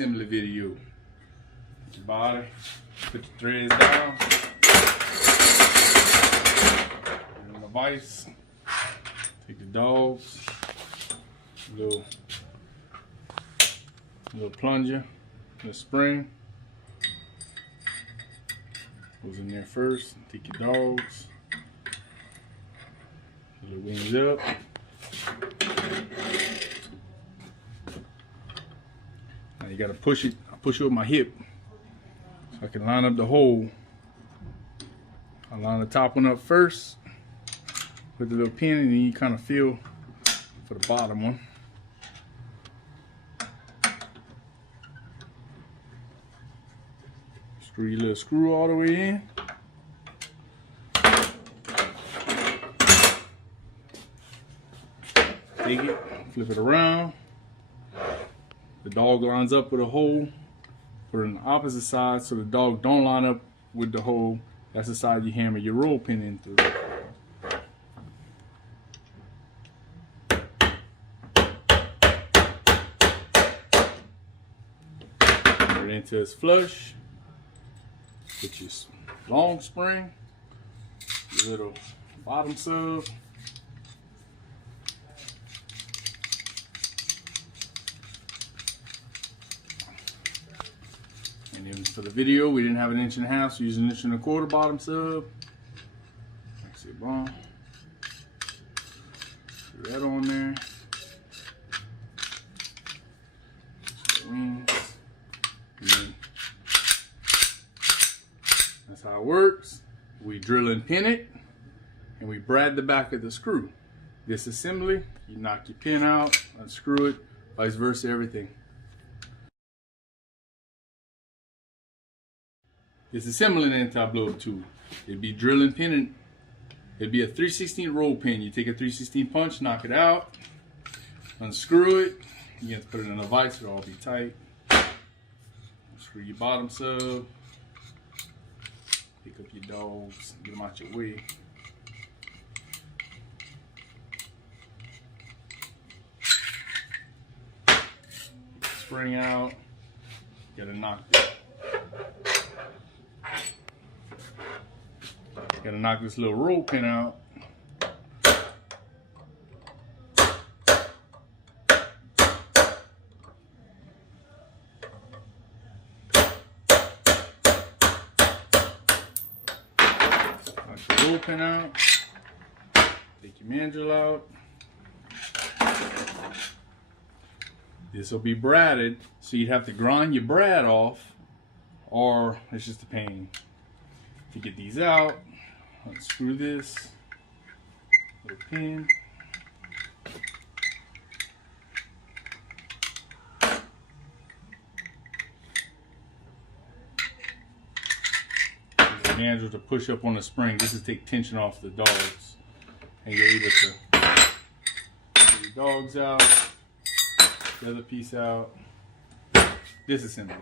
disassembly video. Get your body, put your threads down, put it in the vise, take the dogs, little plunger, the spring goes in there first. Take your dogs, put the wings up. Now you gotta push it. I push it with my hip so I can line up the hole. I line the top one up first with the little pin, and then you kind of feel for the bottom one. Screw your little screw all the way in. Take it, flip it around. The dog lines up with a hole. Put it on the opposite side so the dog don't line up with the hole. That's the side you hammer your roll pin in through. Put it into its flush. Put your long spring, your little bottom sub. And then for the video, we didn't have an 1.5 inches, so using 1.25 inches bottom sub. That's it, boom. Put that on there. Wings. That's how it works. We drill and pin it, and we brad the back of the screw. Disassembly, you knock your pin out, unscrew it, vice versa, everything. Disassembling an anti-blow-up tool. It'd be drill and pinning. It'd be a 3/16 roll pin. You take a 3/16 punch, knock it out, unscrew it. You have to put it in a vise, it'll all be tight. Screw your bottom sub. Pick up your dogs, get them out your way. Spring out. Gotta knock it. Gotta knock this little roll pin out. Knock the roll pin out. Take your mandrel out. This will be bradded, so you'd have to grind your brad off, or it's just a pain. To get these out, unscrew this little pin. Use the mandrel to push up on the spring. This is take tension off the dogs, and you're able to get your dogs out, the other piece out. Disassembly.